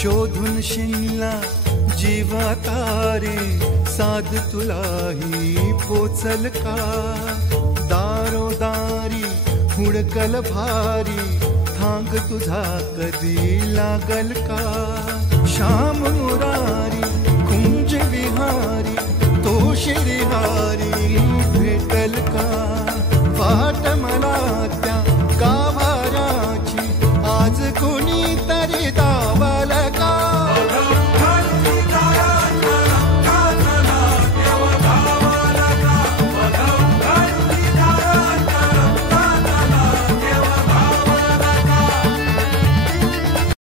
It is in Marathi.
शोधून शिनला जीवा तारे साध तुलाही पोचल का दारोदारी हुडकल भारी थांग तुझा कधी लागल का श्याम मुरारी कुंज विहारी तो शिरिहारी भेटल का वाट मला त्या गाभाराची आज कोणी